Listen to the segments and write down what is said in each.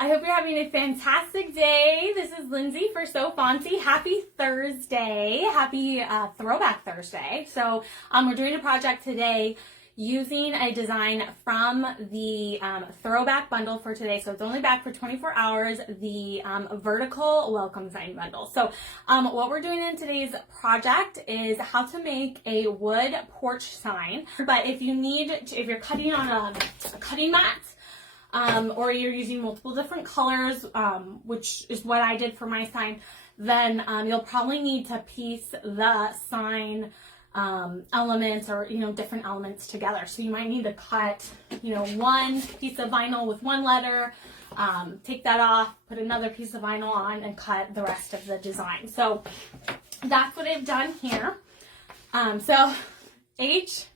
I hope you're having a fantastic day. This is Lindsay for So Fontsy. Happy Thursday. Happy Throwback Thursday. So we're doing a project today using a design from the throwback bundle for today. So it's only back for 24 hours, the vertical welcome sign bundle. So what we're doing in today's project is how to make a wood porch sign. But if you're cutting on a cutting mat, or you're using multiple different colors, which is what I did for my sign, then you'll probably need to piece the sign elements or different elements together. So you might need to cut one piece of vinyl with one letter, take that off, put another piece of vinyl on, and cut the rest of the design. So that's what I've done here. So H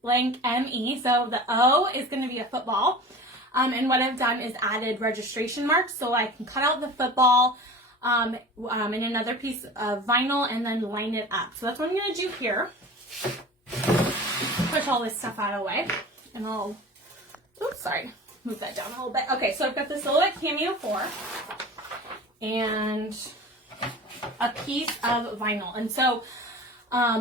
blank M-E, so the O is going to be a football. And what I've done is added registration marks so I can cut out the football in another piece of vinyl and then line it up. So that's what I'm going to do here. Push all this stuff out of the way and I'll, move that down a little bit. Okay, so I've got this Silhouette Cameo 4 and a piece of vinyl. And so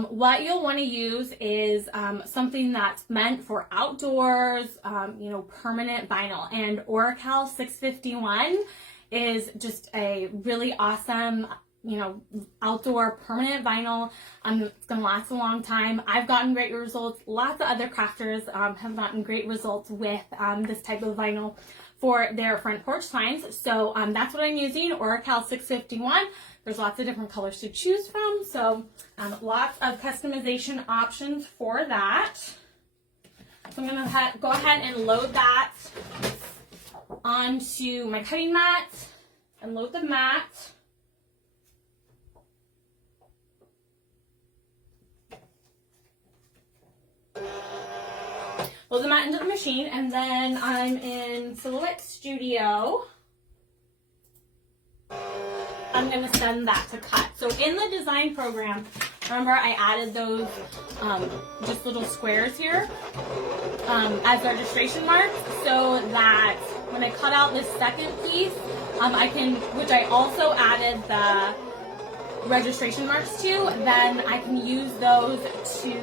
what you'll want to use is something that's meant for outdoors, permanent vinyl. And Oracal 651 is just a really awesome, outdoor permanent vinyl. It's going to last a long time. I've gotten great results. Lots of other crafters have gotten great results with this type of vinyl for their front porch signs. So that's what I'm using, Oracal 651. There's lots of different colors to choose from, so lots of customization options for that. So I'm going to go ahead and load that onto my cutting mat and load the mat. Load the mat into the machine, and then I'm in Silhouette Studio. I'm going to send that to cut. So in the design program, remember I added those just little squares here as registration marks so that when I cut out this second piece, which I also added the registration marks to, then I can use those to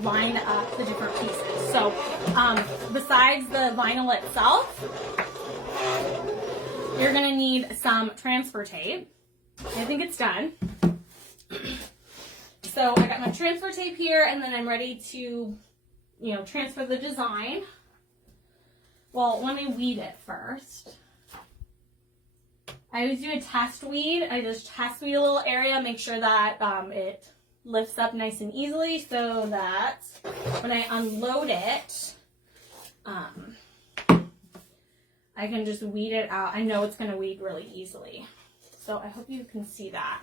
line up the different pieces. So besides the vinyl itself, you're going to need some transfer tape. I think it's done. So I got my transfer tape here, and then I'm ready to, transfer the design. Well, let me weed it first. I always do a test weed. I just test weed a little area, make sure that it lifts up nice and easily so that when I unload it, I can just weed it out. I know it's going to weed really easily. So I hope you can see that.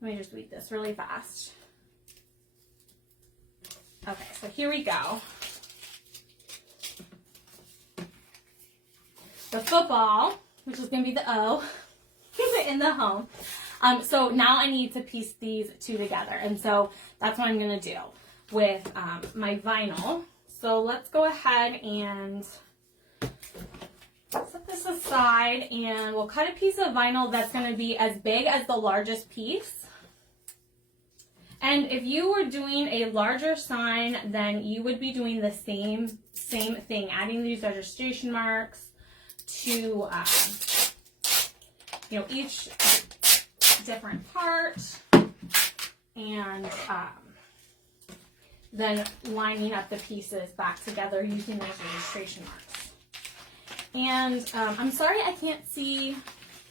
Let me just weed this really fast. Okay, so here we go. The football, which is going to be the O, in the home. So now I need to piece these two together. And so that's what I'm going to do with my vinyl. So let's go ahead and set this aside, and we'll cut a piece of vinyl that's going to be as big as the largest piece. And if you were doing a larger sign, then you would be doing the same thing, adding these registration marks to each different part, and then lining up the pieces back together using those registration marks. And I'm sorry I can't see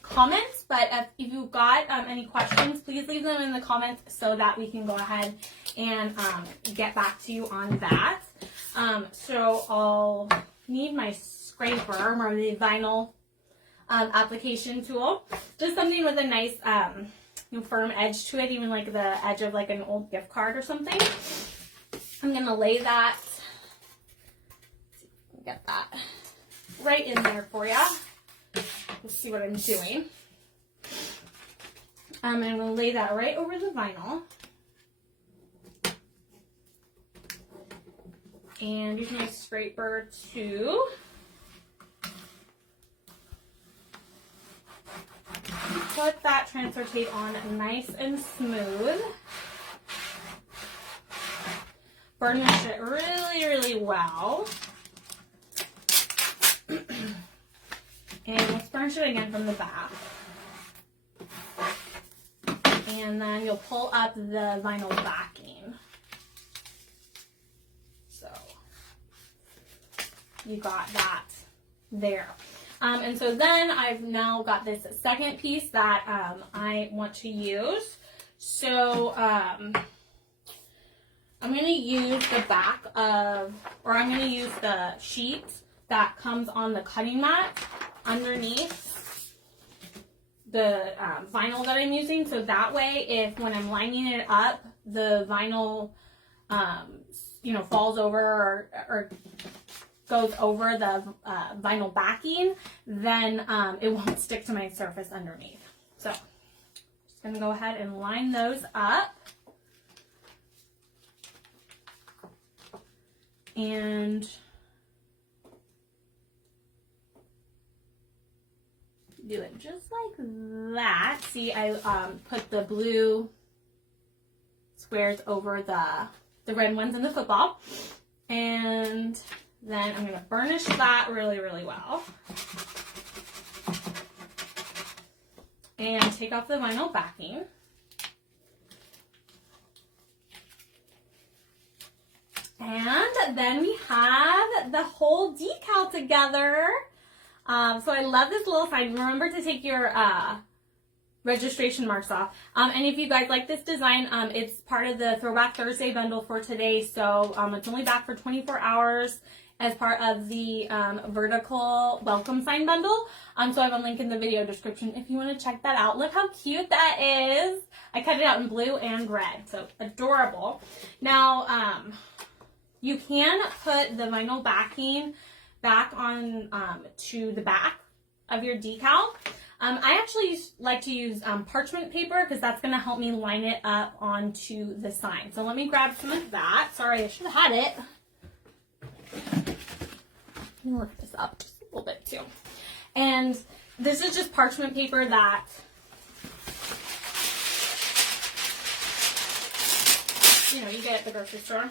comments, but if you've got any questions, please leave them in the comments so that we can go ahead and get back to you on that. So I'll need my scraper or the vinyl application tool. Just something with a nice firm edge to it, even like the edge of like an old gift card or something. I'm going to lay that, get that right in there for you. Let's see what I'm doing. I'm going to lay that right over the vinyl. And use my scraper to put that transfer tape on nice and smooth. Burnish it really, really well. And let's burnish it again from the back. And then you'll pull up the vinyl backing. So you got that there. And so then I've now got this second piece that I want to use. So I'm going to use the back of, or I'm going to use the sheet that comes on the cutting mat underneath the vinyl that I'm using. So that way, if when I'm lining it up, the vinyl, you know, falls over or goes over the vinyl backing, then it won't stick to my surface underneath. So I'm just going to go ahead and line those up. And do it just like that. See, I put the blue squares over the red ones in the football. And then I'm going to burnish that really, really well. And take off the vinyl backing. And then we have the whole decal together. So I love this little sign. Remember to take your registration marks off. And if you guys like this design, it's part of the Throwback Thursday bundle for today. So it's only back for 24 hours as part of the vertical welcome sign bundle. So I have a link in the video description if you want to check that out. Look how cute that is. I cut it out in blue and red, so adorable. Now, you can put the vinyl backing back on to the back of your decal. I actually like to use parchment paper because that's going to help me line it up onto the sign. So let me grab some of that. Sorry, I should have had it. Let me lift this up just a little bit too. And this is just parchment paper that you get at the grocery store.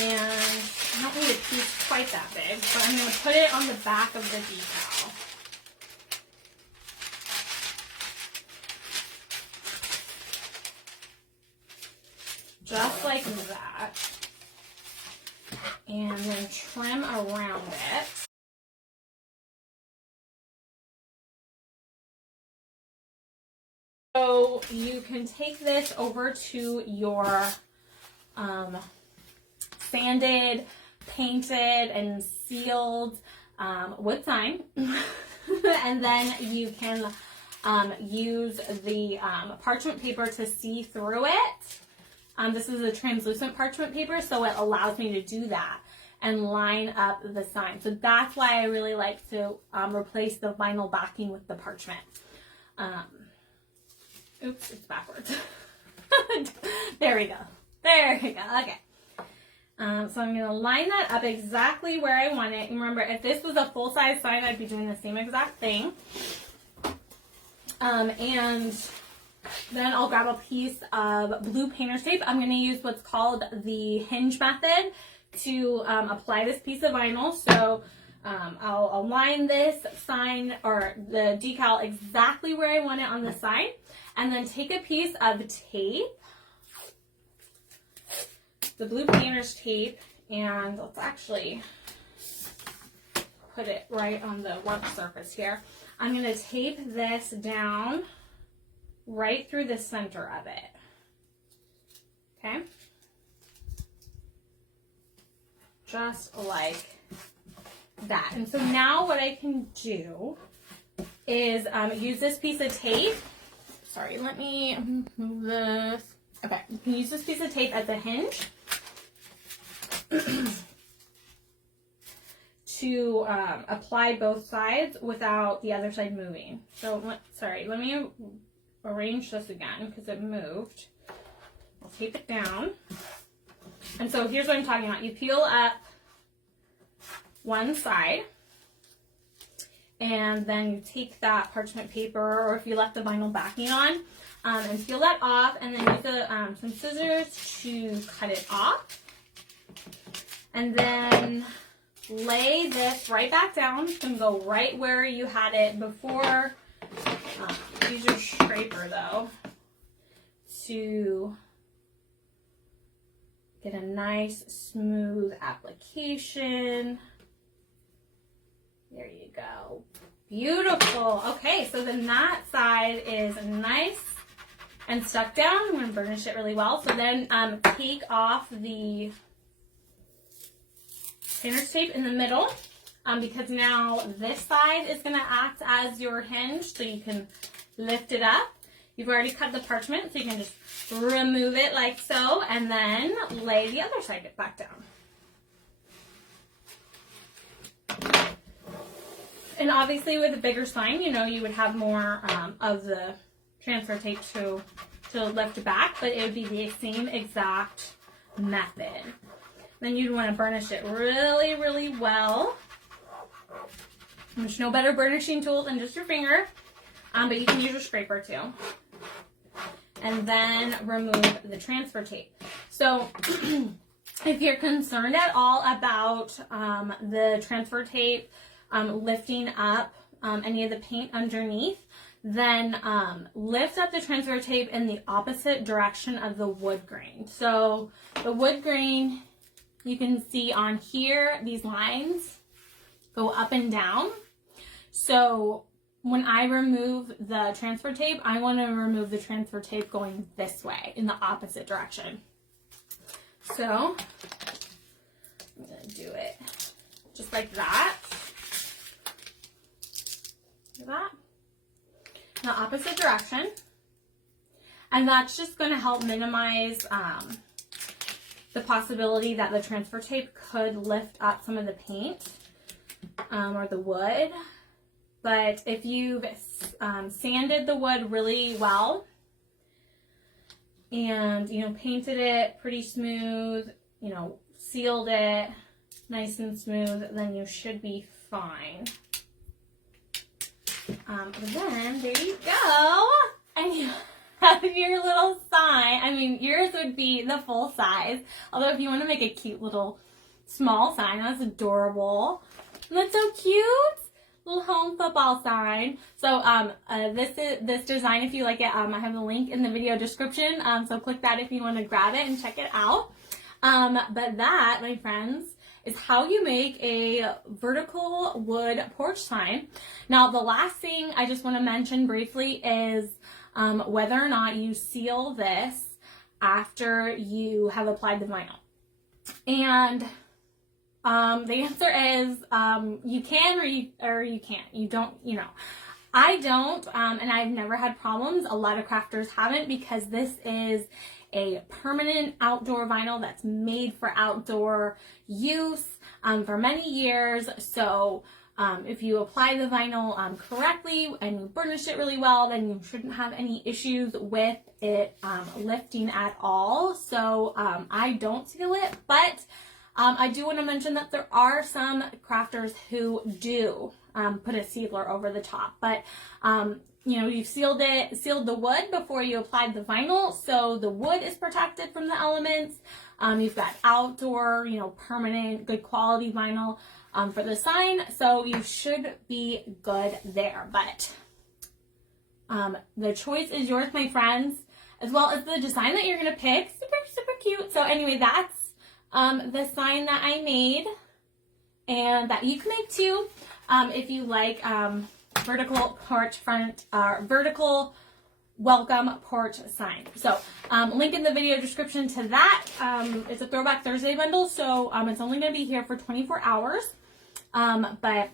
And I don't need a piece quite that big, but I'm going to put it on the back of the decal. Just like that. And then trim around it. So you can take this over to your sanded, painted, and sealed wood sign. And then you can use the parchment paper to see through it. This is a translucent parchment paper, so it allows me to do that and line up the sign. So that's why I really like to replace the vinyl backing with the parchment. Oops, it's backwards. There we go. There we go. Okay. So I'm going to line that up exactly where I want it. And remember, if this was a full-size sign, I'd be doing the same exact thing. And then I'll grab a piece of blue painter's tape. I'm going to use what's called the hinge method to apply this piece of vinyl. So I'll align this sign or the decal exactly where I want it on the sign. And then take a piece of tape, the blue painter's tape, and let's actually put it right on the work surface here. I'm going to tape this down right through the center of it. Okay? Just like that. And so now what I can do is use this piece of tape. Sorry, let me move this. Okay, you can use this piece of tape at the hinge to apply both sides without the other side moving. So, sorry, let me arrange this again because it moved. I'll tape it down. And so here's what I'm talking about. You peel up one side, and then you take that parchment paper, or if you left the vinyl backing on, and peel that off, and then use some scissors to cut it off. And then lay this right back down. It's going to go right where you had it before. Use your scraper though to get a nice smooth application. There you go. Beautiful. Okay, so then that side is nice and stuck down. I'm going to burnish it really well. So then take off the painter's tape in the middle, because now this side is going to act as your hinge, so you can lift it up. You've already cut the parchment, so you can just remove it like so, and then lay the other side back down. And obviously with a bigger sign, you know, you would have more of the transfer tape to lift back, but it would be the same exact method. Then you'd want to burnish it really, really well. There's no better burnishing tool than just your finger, but you can use your scraper too. And then remove the transfer tape. So if you're concerned at all about the transfer tape lifting up any of the paint underneath, then lift up the transfer tape in the opposite direction of the wood grain. So the wood grain, you can see on here, these lines go up and down. So when I remove the transfer tape, I want to remove the transfer tape going this way, in the opposite direction. So I'm going to do it just like that. Like that. In the opposite direction. And that's just going to help minimize the possibility that the transfer tape could lift up some of the paint or the wood. But if you've sanded the wood really well and, you know, painted it pretty smooth, you know, sealed it nice and smooth, then you should be fine. Then there you go. And you have your little sign. I mean, yours would be the full size. Although if you want to make a cute little small sign, that's adorable. And that's so cute. Little home football sign. So this design, if you like it, I have the link in the video description. So click that if you want to grab it and check it out. But that, my friends, is how you make a vertical wood porch sign. Now, the last thing I just want to mention briefly is whether or not you seal this after you have applied the vinyl. And the answer is you can or you can't. You don't, you know. I don't, and I've never had problems. A lot of crafters haven't, because this is a permanent outdoor vinyl that's made for outdoor use for many years. So if you apply the vinyl correctly and you burnish it really well, then you shouldn't have any issues with it lifting at all. So I don't seal it, but I do want to mention that there are some crafters who do put a sealer over the top, but you know, you've sealed the wood before you applied the vinyl, so the wood is protected from the elements. You've got outdoor, you know, permanent, good quality vinyl for the sign, so you should be good there. But the choice is yours, my friends, as well as the design that you're gonna pick. Super, super cute. So anyway, that's the sign that I made, and that you can make too if you like vertical porch front, vertical welcome porch sign. So link in the video description to that. It's a Throwback Thursday bundle, so it's only going to be here for 24 hours. But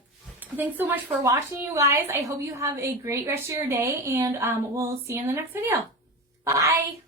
thanks so much for watching, you guys. I hope you have a great rest of your day, and we'll see you in the next video. Bye!